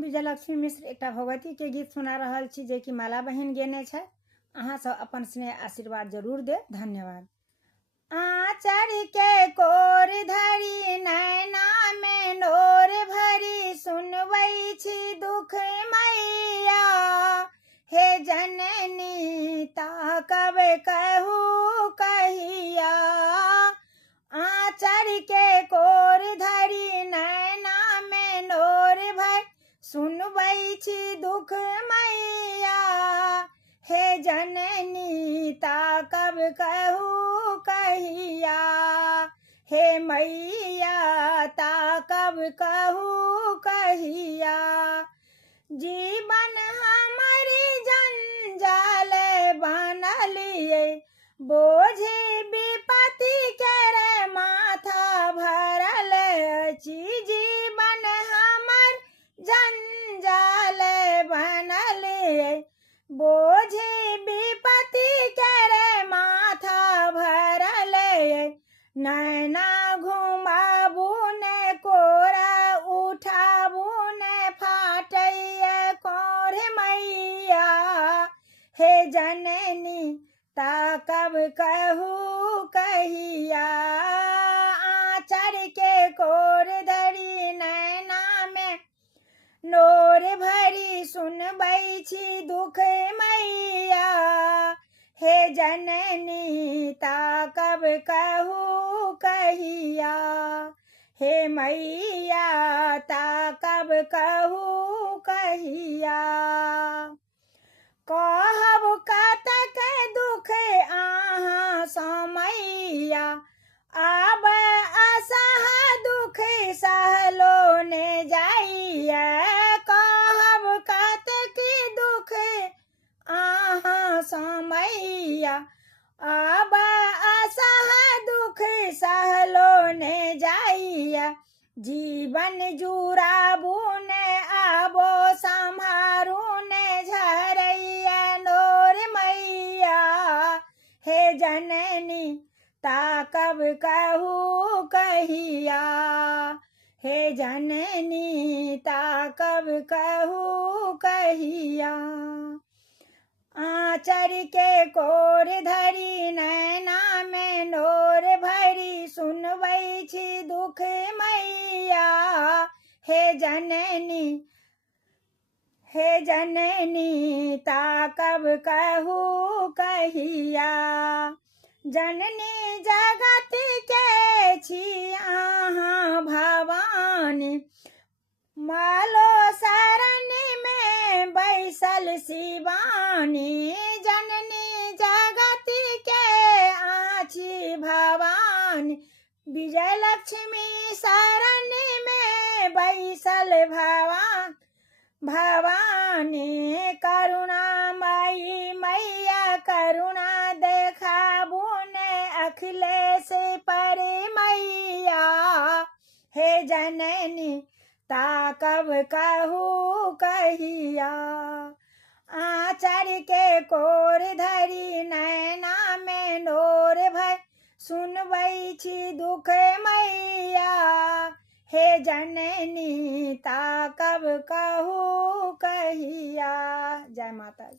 हम विजयलक्ष्मी मिश्र एक भगवती के गीत सुना रहल छी जे कि माला बहन गेने छै। अहाँ सब अपन स्नेह आशीर्वाद जरूर दे। धन्यवाद। आचर के कोर धरी नैना में नोर भरी सुनवै छी दुख मैया। हे जननी ताकब कहू कहिया। आचर के कोर धरी नैना में नोर भर सुनवै छी दुख मैया। हे जननी ताकब कहू कहिया। हे मैया ताकब कहू कहिया। जीवन हमारी जंजाल बनलिए बोझे विपत्ति के रे माथा भरल अछि। जीवन हमर जंजाल बनलिए बोझे विपत्ति के रे माथा भरल। नैना घुमाबू ने कोरा उठाबू ने फाटैया कोर मैया। हे जननी ताकब कहू कहिया। आचर के कोर धरी नैना में नोर भरी सुनबै छी दुख मैया। हे जननी ताकब कहू कहिया। हे मैया ताकब कहू कहिया। कहब कतक दुख अहाँ समैया आब असह दुख सहलो ने जाइया। कहब कतक दुख अहाँ समैया आब असह दुख सहलो ने जाइया। जीवन जुड़ाबू ने आबो सम्हारू ने झरैया नोर मैया। हे जननी ताकब कहू कहिया। हे जननी ताकब कहू कहिया। आचर के कोर धरी नैना में नोर भरी सुनबै छी दुख मैया। हे जननी ताकब कहू कहिया। जननी जगत के छी अहाँ भवानी मालो शरण में बैसल शिवानी। जननी जगत के आछि भवानी विजयलक्ष्मी शरण में बैसल भवानी। करुणा माई मैया करुणा देखाबू ने अखिलेश पर मैया। हे जननी ताकब कहू कहिया। आचर के कोर धरी नैना में नोर भर सुनबै छी दुख मैया। हे जननी ताकब कहू कहिया। जय माता दी।